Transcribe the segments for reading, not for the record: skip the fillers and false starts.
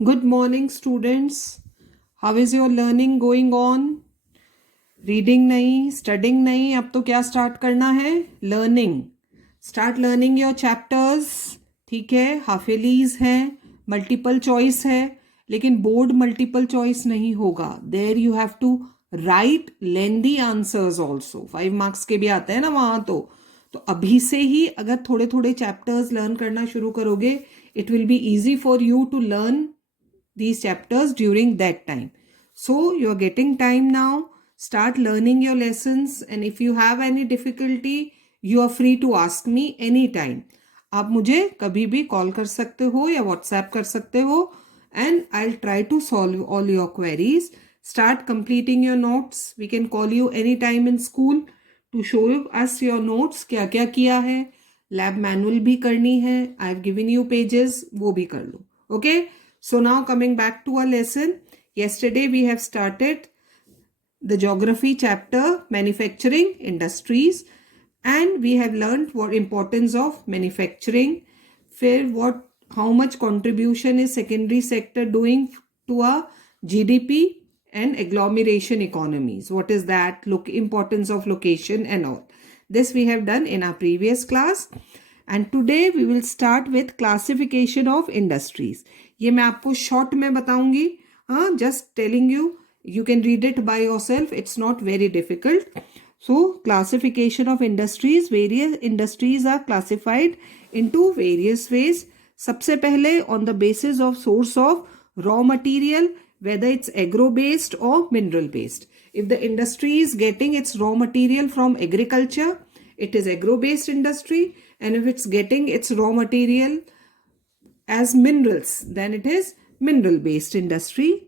Good morning, students. How is your learning going on? Reading नहीं, studying नहीं, अब तो क्या स्टार्ट करना है? Learning. Start learning your chapters. ठीक है, हाफिलीज हैं, मल्टीपल चॉइस है, लेकिन बोर्ड मल्टीपल चॉइस नहीं होगा. There you have to write lengthy answers also. 5 marks के भी आते हैं ना वहाँ. तो अभी से ही अगर थोड़े थोड़े चैप्टर्स लर्न करना शुरू करोगे, it will be easy for you to learn these chapters during that time. So you are getting time now. Start learning your lessons, and if you have any difficulty, you are free to ask me anytime. आप मुझे कभी भी call कर सकते हो या WhatsApp कर सकते हो, and I'll try to solve all your queries. Start completing your notes. We can call you anytime in school to show us your notes. क्या क्या किया है, lab manual भी करनी है. I've given you pages, वो भी कर लो. Okay. So now coming back to our lesson, yesterday we have started the geography chapter, manufacturing industries, and we have learned what importance of manufacturing, how much contribution is secondary sector doing to our GDP and agglomeration economies. What is that? Importance of location and all. This we have done in our previous class. And today we will start with classification of industries. ये मैं आपको short में बताऊंगी. हाँ, just telling you can read it by yourself. It's not very difficult. So classification of industries. Various industries are classified into various ways. सबसे पहले on the basis of source of raw material, whether it's agro based or mineral based. If the industry is getting its raw material from agriculture, it is agro based industry. And if it's getting its raw material as minerals, then it is mineral based industry.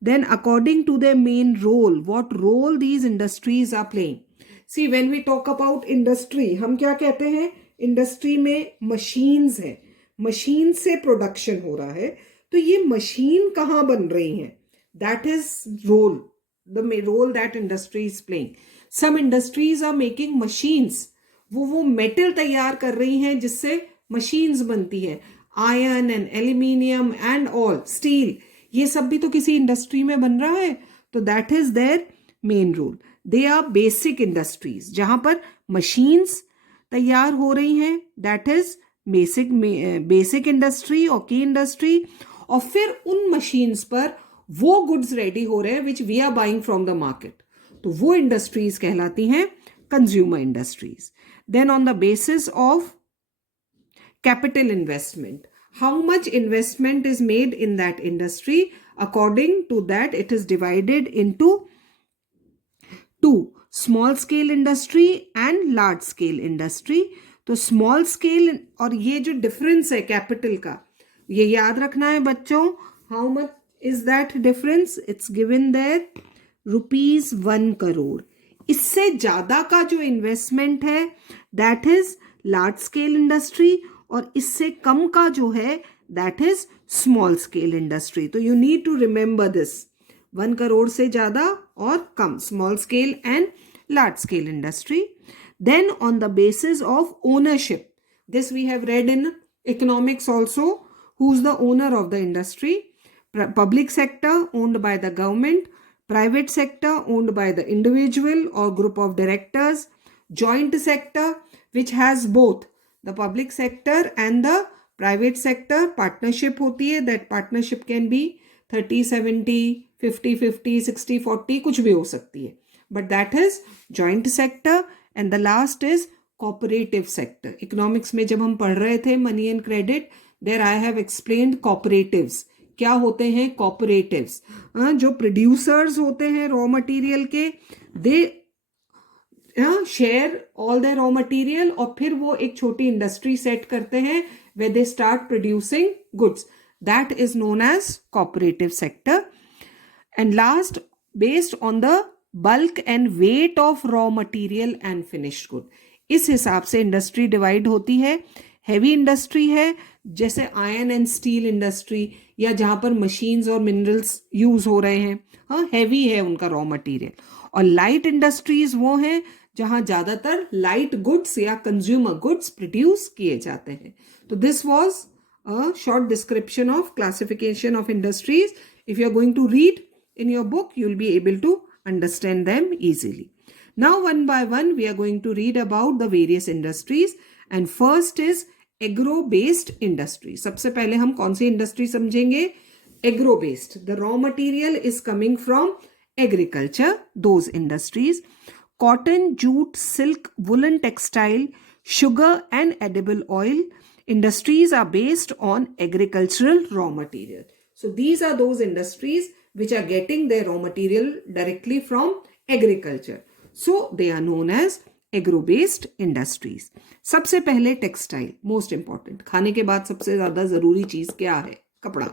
Then according to their main role, what role these industries are playing. See, when we talk about industry, हम क्या कहते हैं? Industry में machines है, machine से production हो रहा है. तो ये मशीन कहाँ बन रही हैं? That is role, the role that industry is playing. Some industries are making machines. वो मेटल तैयार कर रही हैं जिससे मशीन्स बनती है. Iron and aluminium and all, steel, ये सब भी तो किसी इंडस्ट्री में बन रहा है. तो that is their main role. They are basic industries जहां पर मशीन्स तैयार हो रही हैं. दैट इज बेसिक इंडस्ट्री और की इंडस्ट्री. और फिर उन मशीन्स पर वो गुड्स रेडी हो रहे हैं which we are buying from the market. तो वो इंडस्ट्रीज कहलाती हैं consumer industries. Then on the basis of capital investment, how much investment is made in that industry, according to that it is divided into two: small scale industry and large scale industry. तो small scale और ये जो difference है capital का, ये याद रखना है बच्चों. How much is that difference? It's given there ₹1 crore. इससे ज्यादा का जो इन्वेस्टमेंट है that is large scale industry, और इससे कम का जो है that is small scale industry. तो you need to remember this. 1 crore से ज्यादा और कम, small scale and large scale industry. Then on the basis of ownership, this we have read in economics also. Who is the owner of the industry? Public sector owned by the government, private sector owned by the individual or group of directors, joint sector which has both the public sector and the private sector. Partnership होती है. That partnership can be 30-70, 50-50, 60-40, कुछ भी हो सकती है. But that is joint sector. And the last is cooperative sector. Economics में जब हम पढ़ रहे थे money and credit, there I have explained cooperatives. क्या होते हैं कॉपरेटिव्स? जो प्रोड्यूसर्स होते हैं रॉ मटेरियल के, they share all the raw material, और फिर वो एक छोटी इंडस्ट्री सेट करते हैं where they start producing goods. That is known as cooperative sector. And last, based on the bulk and weight of raw material and finished good. इस हिसाब से इंडस्ट्री डिवाइड होती है. हैवी इंडस्ट्री है जैसे iron and steel industry, या जहां पर मशीन्स और मिनरल्स यूज हो रहे हैं. हाँ, हैवी है उनका रॉ मटेरियल. और लाइट इंडस्ट्रीज वो हैं जहां ज्यादातर लाइट गुड्स या कंज्यूमर गुड्स प्रोड्यूस किए जाते हैं. तो this was a short description of classification of industries. If you are going to read in your book, you will be able to understand them easily. Now, one by one, we are going to read about the various industries. And first is agro-based industry. सबसे पहले हम कौन सी industry समझेंगे? Agro-based. The raw material is coming from agriculture, those industries. Cotton, jute, silk, woolen textile, sugar and edible oil industries are based on agricultural raw material. So these are those industries which are getting their raw material directly from agriculture. So they are known as agro-based industries. सबसे पहले textile, most important, खाने के बाद सबसे ज्यादा जरूरी चीज क्या है? कपड़ा.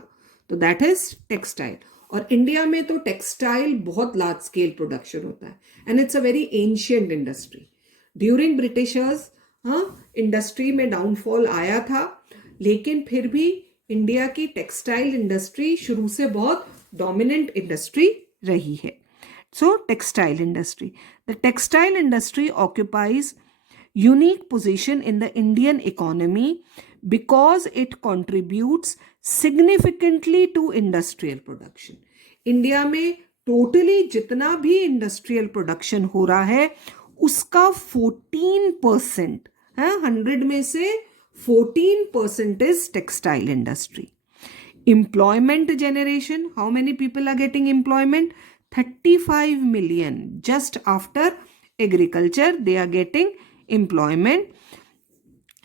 तो दैट इज टेक्सटाइल. और इंडिया में तो टेक्सटाइल बहुत लार्ज स्केल प्रोडक्शन होता है and it's a very ancient industry. During Britishers industry में डाउनफॉल आया था, लेकिन फिर भी इंडिया की टेक्सटाइल इंडस्ट्री शुरू से बहुत डोमिनेंट इंडस्ट्री रही है. So, textile industry. The textile industry occupies unique position in the Indian economy because it contributes significantly to industrial production. India में टोटली जितना भी इंडस्ट्रियल प्रोडक्शन हो रहा है उसका 14% है, 100 में से 14% is textile industry. Employment generation, how many people are getting employment? 35 million just after agriculture they are getting employment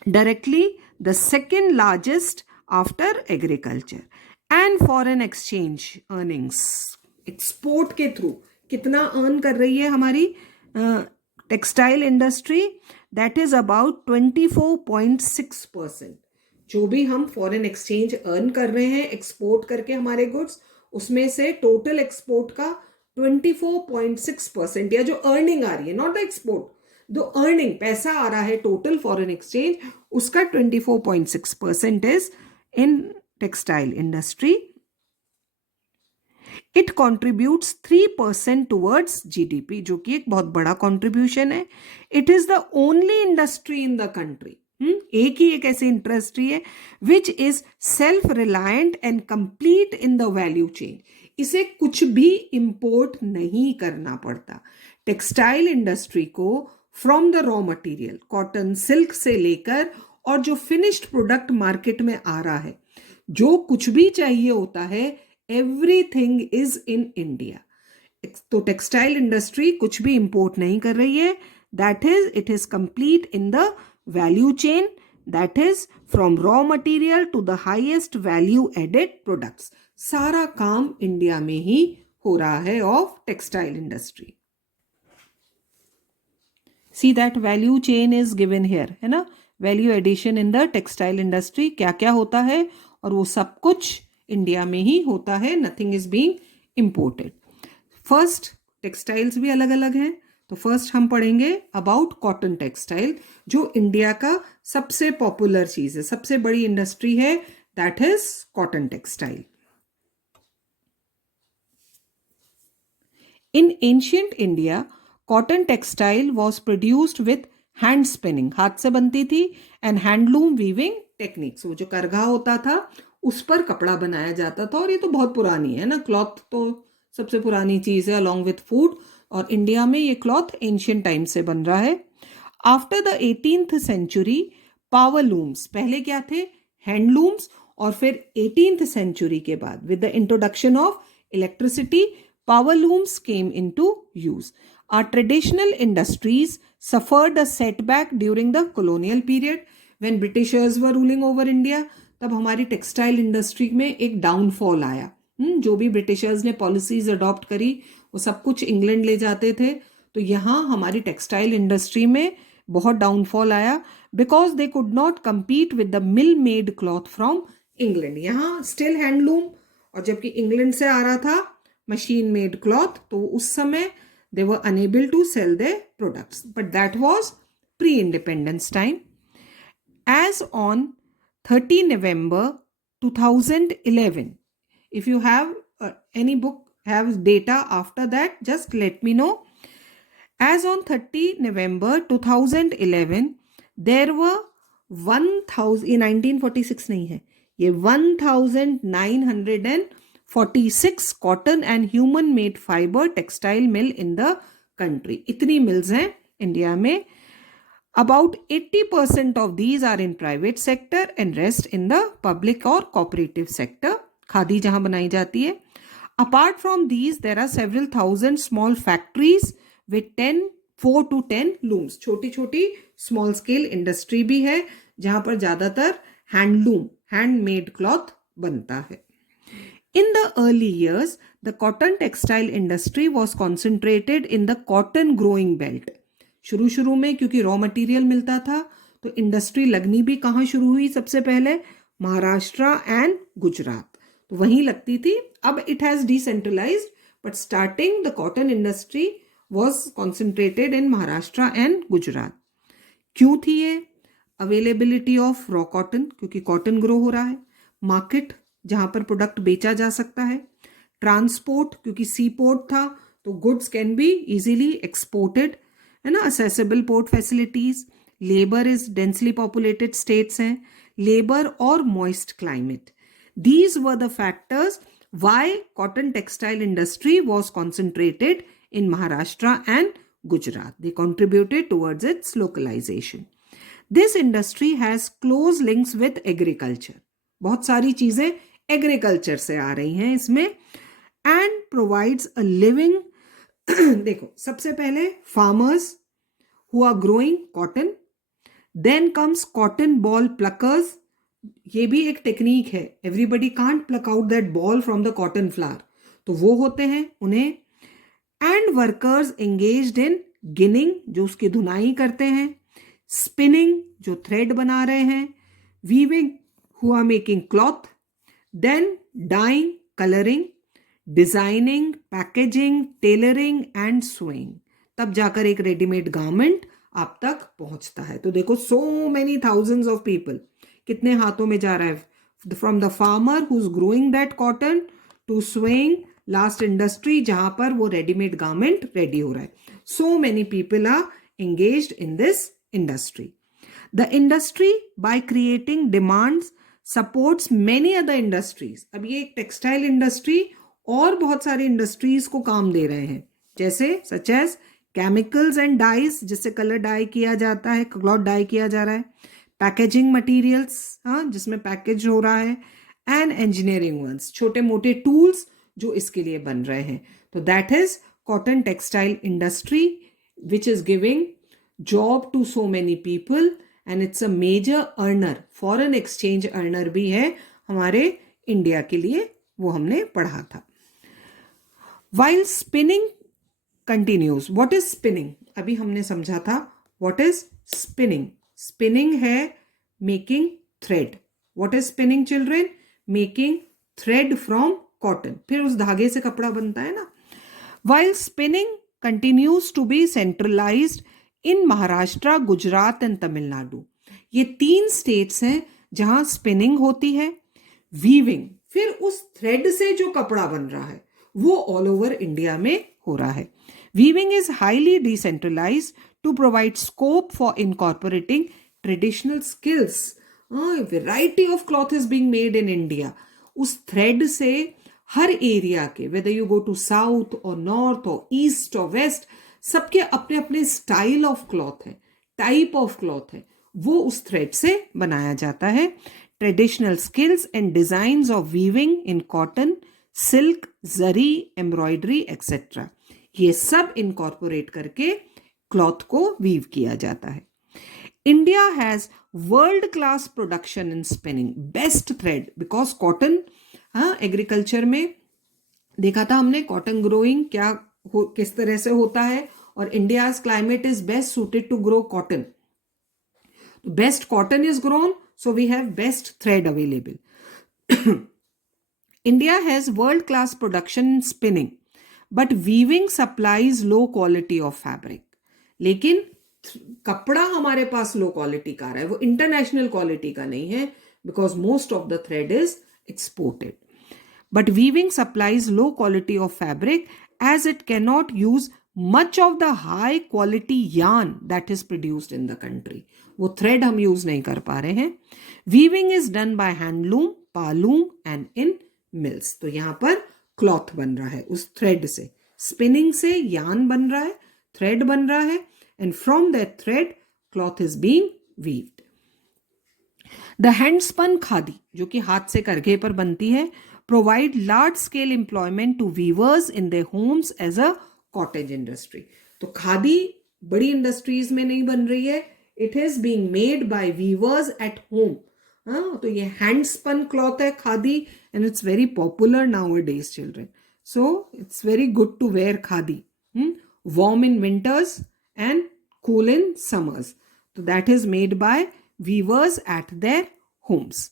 directly, the second largest after agriculture. And foreign exchange earnings, export के through कितना earn कर रही है हमारी textile industry? That is about 24.6%. जो भी हम foreign exchange earn कर रहे हैं एक्सपोर्ट करके हमारे गुड्स, उसमें से टोटल एक्सपोर्ट का 24.6% या जो अर्निंग आ रही है, नॉट द एक्सपोर्ट, जो अर्निंग पैसा आ रहा है टोटल फॉरेन एक्सचेंज, उसका 24.6% is in textile industry. It contributes 3% towards GDP, जो कि एक बहुत बड़ा कॉन्ट्रीब्यूशन है. It is the only industry in the country, एक ही एक ऐसी इंडस्ट्री है which is self reliant and complete in the value chain. इसे कुछ भी इंपोर्ट नहीं करना पड़ता. टेक्सटाइल इंडस्ट्री को from the raw material cotton silk से लेकर और जो फिनिश्ड प्रोडक्ट मार्केट में आ रहा है, जो कुछ भी चाहिए होता है, एवरीथिंग इज इन इंडिया. तो टेक्सटाइल इंडस्ट्री कुछ भी इंपोर्ट नहीं कर रही है. That is it is complete in the value chain, that is from raw material to the highest value added products. सारा काम इंडिया में ही हो रहा है of textile industry. See that value chain is given here, है ना. Value addition in the textile industry क्या क्या होता है, और वो सब कुछ इंडिया में ही होता है. Nothing is being imported. First, textiles भी अलग अलग हैं. तो फर्स्ट हम पढ़ेंगे अबाउट कॉटन टेक्सटाइल, जो इंडिया का सबसे पॉपुलर चीज है, सबसे बड़ी इंडस्ट्री है. That is cotton textile. In ancient India, cotton textile was produced with hand spinning, हाथ से बनती थी, and handloom weaving techniques. वो जो करघा होता था उस पर कपड़ा बनाया जाता था. और ये तो बहुत पुरानी है ना, क्लॉथ तो सबसे पुरानी चीज़ है अलॉन्ग विथ फूड. और इंडिया में ये क्लॉथ एंशियंट टाइम से बन रहा है. After the 18th century, power looms, पहले क्या थे? हैंडलूम्स. और फिर 18th century के बाद with the introduction of electricity, power looms came into use. Our traditional industries suffered a setback during the colonial period when Britishers were ruling over India. तब हमारी textile industry में एक downfall आया. जो भी Britishers ने पॉलिसीज अडॉप्ट करी वो सब कुछ इंग्लैंड ले जाते थे. तो यहाँ हमारी टेक्सटाइल इंडस्ट्री में बहुत डाउनफॉल आया because they could not compete with the mill made cloth from England. यहाँ स्टिल हैंडलूम, और जबकि इंग्लैंड से आ रहा था machine made cloth, तो उस समय they were unable to sell their products. But that was pre-independence time. As on 30 November 2011, if you have any book have data after that, just let me know. As on 30 November 2011, there were 1000, ये 1946 नहीं है, ये 1946 cotton and human made fibre textile mill in the country, इतनी mills हैं India में. About 80% of these are in private sector and rest in the public or cooperative sector. Khadi जहां बनाई जाती है. Apart from these, there are several thousand small factories with 4 to 10 looms. छोटी छोटी small scale industry भी है जहां पर ज्यादातर हैंडलूम, हैंडमेड क्लॉथ बनता है. In the early years, the cotton textile industry was concentrated in the cotton growing belt. शुरू में क्योंकि रॉ मटेरियल मिलता था तो इंडस्ट्री लगनी भी कहाँ शुरू हुई सबसे पहले, महाराष्ट्र एंड गुजरात, तो वहीं लगती थी. अब it has decentralised but starting the cotton industry was concentrated in Maharashtra and Gujarat. क्यों थी ये? अवेलेबिलिटी ऑफ रॉ कॉटन, क्योंकि कॉटन ग्रो हो रहा है. मार्केट, जहां पर प्रोडक्ट बेचा जा सकता है. ट्रांसपोर्ट, क्योंकि सी पोर्ट था तो goods can be easily exported, है ना. Accessible port facilities. Labour is densely populated states हैं. लेबर और moist climate. These were the factors why cotton textile industry was concentrated in Maharashtra and Gujarat. They contributed towards its localisation. This industry has close links with agriculture. बहुत सारी चीजें agriculture से आ रही हैं इसमें. And provides a living. देखो, सबसे पहले farmers who are growing cotton, then comes cotton boll pluckers. ये भी एक टेक्निक है. Everybody can't pluck out that boll from the cotton flower, तो वो होते हैं उन्हें. And workers engaged in ginning, जो उसकी धुनाई करते हैं. स्पिनिंग, जो थ्रेड बना रहे हैं. Weaving, who are making cloth, then dyeing, coloring, designing, packaging, tailoring and sewing. तब जाकर एक रेडीमेड गारमेंट आप तक पहुंचता है. तो देखो, so many thousands of people, कितने हाथों में जा रहा है, from the farmer who's growing that cotton to sewing, last industry जहां पर वो रेडीमेड गारमेंट रेडी हो रहा है. So many people are engaged in this industry. The industry, by creating demands, supports many other industries. अब ये एक textile industry और बहुत सारी इंडस्ट्रीज को काम दे रहे हैं, जैसे such as chemicals and dyes, जिससे कलर डाई किया जाता है, क्लॉथ डाई किया जा रहा है. पैकेजिंग मटेरियल्स, हाँ, जिसमें पैकेज हो रहा है. एंड इंजीनियरिंग वंस, छोटे मोटे टूल्स जो इसके लिए बन रहे हैं. तो that is cotton textile industry which is giving job to so many people. And it's a major earner, foreign exchange earner भी है हमारे इंडिया के लिए, वो हमने पढ़ा था. While spinning continues. What is spinning? अभी हमने समझा था व्हाट इज स्पिनिंग. स्पिनिंग है making thread. What is spinning children? Making thread from cotton. फिर उस धागे से कपड़ा बनता है ना. While spinning continues to be centralised in Maharashtra, Gujarat and Tamil Nadu. ये 3 स्टेट्स हैं जहां स्पिनिंग होती है. वीविंग, फिर उस थ्रेड से जो कपड़ा बन रहा है वो ऑल ओवर इंडिया में हो रहा है. Weaving is highly decentralised to provide scope for incorporating traditional skills. Variety of cloth is being made in India. उस थ्रेड से हर एरिया के, whether you go to south और नॉर्थ और ईस्ट और वेस्ट, सबके अपने अपने स्टाइल ऑफ क्लॉथ है, टाइप ऑफ क्लॉथ है, वो उस थ्रेड से बनाया जाता है. Traditional skills and designs of weaving in cotton, silk, zari, embroidery etcetera, ये सब इनकॉर्पोरेट करके क्लॉथ को वीव किया जाता है. India has world class production in spinning. Best thread, because cotton, हाँ, एग्रीकल्चर में देखा था हमने कॉटन ग्रोइंग किस तरह से होता है, और India's climate is best suited to grow cotton. Best cotton is grown, so we have best thread available. India has world class production in spinning, but weaving supplies low quality of fabric. लेकिन कपड़ा हमारे पास low quality का आ रहा है, वो international quality का नहीं है, because most of the thread is exported. But weaving supplies low quality of fabric as it cannot use much of the high quality yarn that is produced in the country. वो thread हम use नहीं कर पा रहे हैं. Weaving is done by handloom, palloom and in mills. तो यहाँ पर cloth बन रहा है उस thread से. Spinning से yarn बन रहा है, thread बन रहा है, and from that thread cloth is being weaved. The handspun khadi, जो कि हाथ से करघे पर बनती है, provide large scale employment to weavers in their homes as a cottage industry. तो खादी बड़ी इंडस्ट्रीज में नहीं बन रही है, it is being made by weavers at home. हाँ, तो ये हैंड स्पन क्लॉथ है khadi, and it's very popular nowadays, children. So it's very good to wear khadi. Warm in winters and cool in summers. So that is made by weavers at their homes.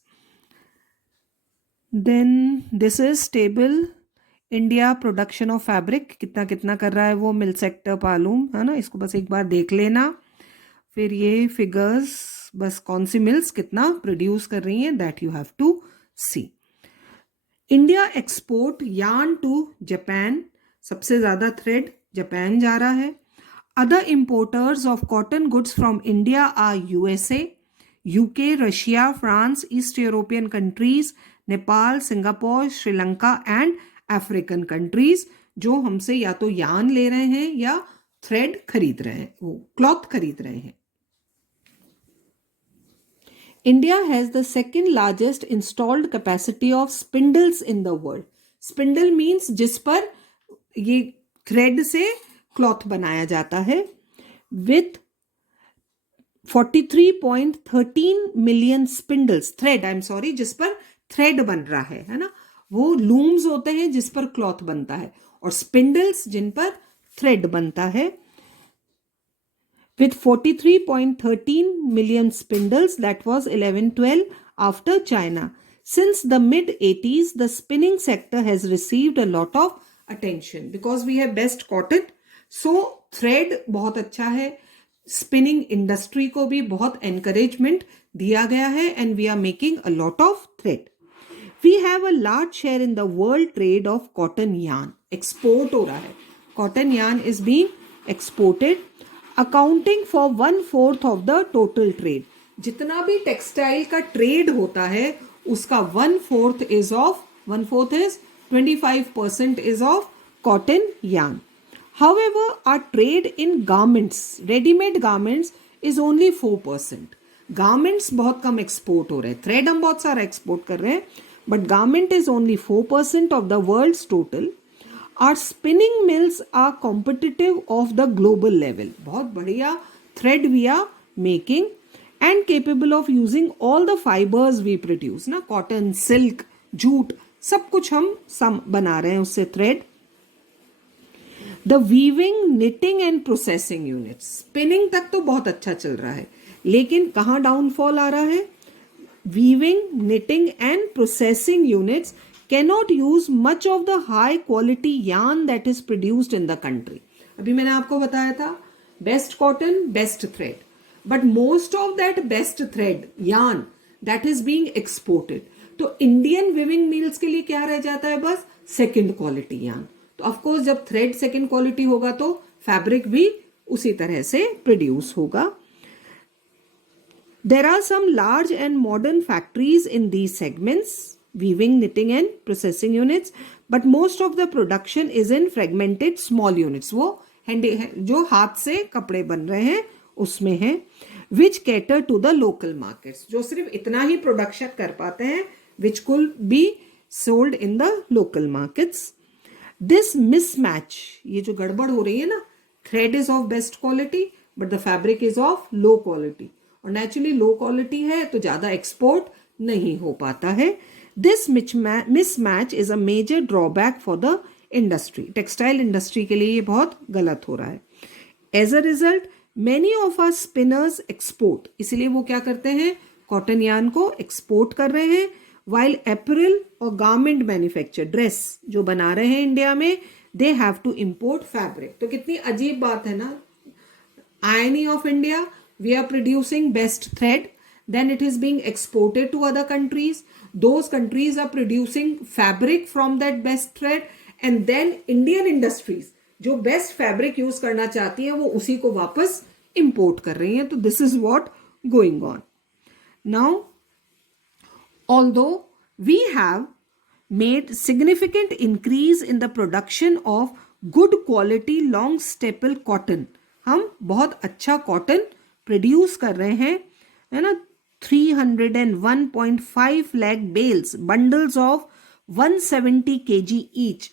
Then this is table India production of fabric, कितना कितना कर रहा है वो मिल sector पालूम, है ना, इसको बस एक बार देख लेना. फिर ये फिगर्स बस कौन सी मिल्स कितना प्रोड्यूस कर रही हैं, that you have to see. India export yarn to Japan, सबसे ज़्यादा थ्रेड जापान जा रहा है. Other importers of cotton goods from India are USA, UK, Russia, France, east European countries, Nepal, Singapore, Sri Lanka and African countries, जो हमसे या तो yarn ले रहे हैं या थ्रेड खरीद रहे हैं, वो क्लॉथ खरीद रहे हैं. India has the second largest installed capacity of spindles in the world. Spindle means जिस पर ये थ्रेड से क्लॉथ बनाया जाता है, with 43.13 million spindles, thread I am sorry, जिस पर थ्रेड बन रहा है ना, वो लूम्स होते हैं जिस पर क्लॉथ बनता है, और स्पिंडल्स जिन पर थ्रेड बनता है. with 43.13 million spindles, that was 1112 after China. Since the mid-80s, the spinning sector has received a lot of attention because we have best cotton. So thread बहुत अच्छा है, spinning industry को भी बहुत encouragement दिया गया है, and we are making a lot of thread. We have a large share in the world trade of cotton yarn. Export हो रहा है, cotton yarn is being exported, accounting for 1/4 of the total trade. जितना भी textile का trade होता है उसका 1/4 is 25% is of cotton yarn. However, our trade in garments, ready-made garments is only 4%. Garments बहुत कम एक्सपोर्ट हो रहे हैं, थ्रेड हम बहुत सारा एक्सपोर्ट कर रहे हैं, but garment is only 4% of the world's total. Our spinning mills are competitive of the global level. बहुत बढ़िया thread we are making and capable of using all the fibers we produce, ना, cotton, silk, jute, सब कुछ हम बना रहे हैं उससे thread. The weaving, knitting and processing units. Spinning तक तो बहुत अच्छा चल रहा है, लेकिन कहाँ डाउनफॉल आ रहा है? Weaving, knitting and processing units cannot use much of the high quality yarn that is produced in the country. अभी मैंने आपको बताया था best cotton, best thread, but most of that best thread yarn that is being exported. तो Indian weaving mills के लिए क्या रह जाता है? बस second quality yarn. तो of course जब thread second quality होगा तो fabric भी उसी तरह से produce होगा. There are some large and modern factories in these segments, weaving, knitting and processing units, but most of the production is in fragmented small units. वो जो हाथ से कपड़े बन रहे हैं उसमें हैं, which cater to the local markets, जो सिर्फ इतना ही प्रोडक्शन कर पाते हैं, which could be sold in the local markets. This mismatch, ये जो गड़बड़ हो रही है ना, thread is of best quality but the fabric is of low quality, और नेचुरली लो क्वालिटी है तो ज़्यादा एक्सपोर्ट नहीं हो पाता है. This mismatch is a major drawback for the industry. Textile industry के लिए ये बहुत गलत हो रहा है. As a result many of our spinners export, इसलिए वो क्या करते हैं, कॉटन यार्न को एक्सपोर्ट कर रहे हैं, वाइल एपरल और गारमेंट मैन्युफैक्चर, ड्रेस जो बना रहे हैं इंडिया में, they have to import fabric. तो कितनी अजीब बात है ना. Irony of India, we are producing best thread, then it is being exported to other countries, those countries are producing fabric from that best thread, and then Indian industries जो best fabric use करना चाहती है वो उसी को वापस import कर रही हैं. तो this is what going on now. Although we have made significant increase in the production of good quality long staple cotton, हम बहुत अच्छा कॉटन प्रोड्यूस कर रहे हैं, है ना. 301.5 lakh bales, bundles of 170 kg each,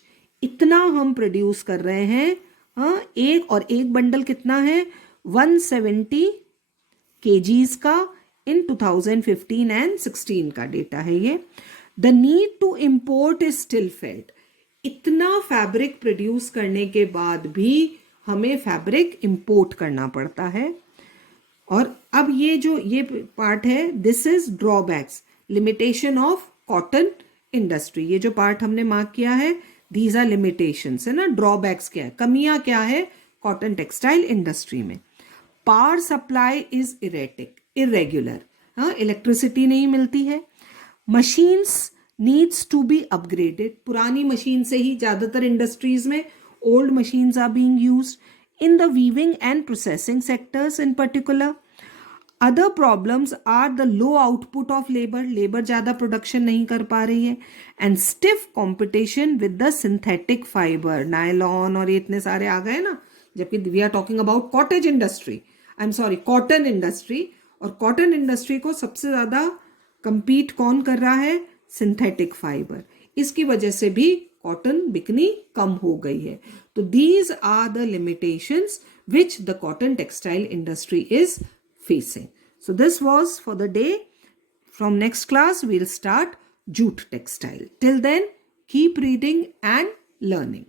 इतना हम प्रोड्यूस कर रहे हैं. हाँ, एक बंडल कितना है? 170 kgs का. इन 2015 एंड 16 का डेटा है ये. The need to import is still felt. इतना फैब्रिक प्रोड्यूस करने के बाद भी हमें फैब्रिक इंपोर्ट करना पड़ता है. और अब ये पार्ट है, this is drawbacks, limitation of cotton industry. ये जो पार्ट हमने मार्क किया है, दीज आर लिमिटेशंस, है ना. ड्रॉबैक्स क्या है, कमियां क्या है कॉटन टेक्सटाइल इंडस्ट्री में. Power supply is irregular. हाँ, इलेक्ट्रिसिटी नहीं मिलती है. Machines needs to be upgraded. पुरानी मशीन से ही ज़्यादातर इंडस्ट्रीज में old machines are being used in the weaving and processing sectors in particular. Other problems are the low output of labour ज़्यादा प्रोडक्शन नहीं कर पा रही है. And stiff competition with the synthetic fibre, nylon और ये इतने सारे आ गए ना. जबकि we are talking about cottage industry, cotton industry. और कॉटन इंडस्ट्री को सबसे ज़्यादा compete कौन कर रहा है? Synthetic fibre. इसकी वजह से भी कॉटन बिकनी कम हो गई है. तो these are the limitations which the cotton textile industry is facing. So this was for the day. From next class we'll start jute textile. Till then, keep reading and learning.